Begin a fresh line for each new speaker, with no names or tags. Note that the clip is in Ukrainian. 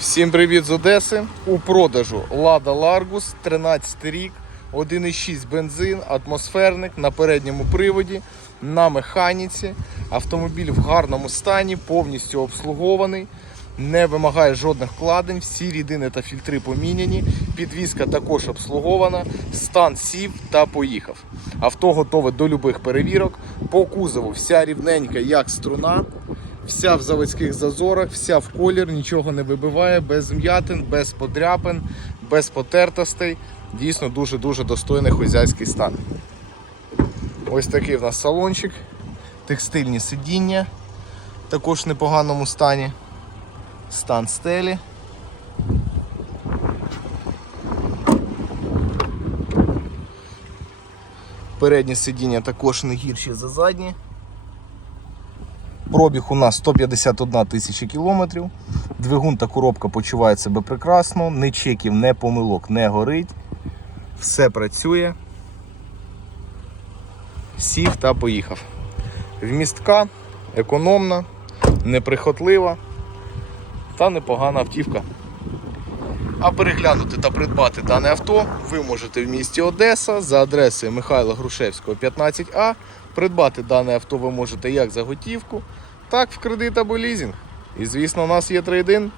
Всім привіт з Одеси. У продажу Lada Largus, 13 рік, 1,6 бензин, атмосферник на передньому приводі, на механіці. Автомобіль в гарному стані, повністю обслугований, не вимагає жодних вкладень, всі рідини та фільтри поміняні. Підвізка також обслугована, стан сів та поїхав. Авто готове до любих перевірок. По кузову вся рівненька, як струна. Вся в заводських зазорах, вся в колір, нічого не вибиває, без м'ятин, без подряпин, без потертостей. Дійсно дуже-дуже достойний хозяйський стан. Ось такий в нас салончик, текстильні сидіння, також в непоганому стані. Стан стелі. Передні сидіння також не гірші за задні. Пробіг у нас 151 тисяча кілометрів. Двигун та коробка почувають себе прекрасно, ні чеків, не помилок не горить. Все працює. Сів та поїхав. Вмістка, економна, неприхотлива та непогана автівка. А переглянути та придбати дане авто ви можете в місті Одеса за адресою Михайла Грушевського 15А. Придбати дане авто ви можете як за готівку, так в кредит або лізинг. І звісно, у нас є трейдин.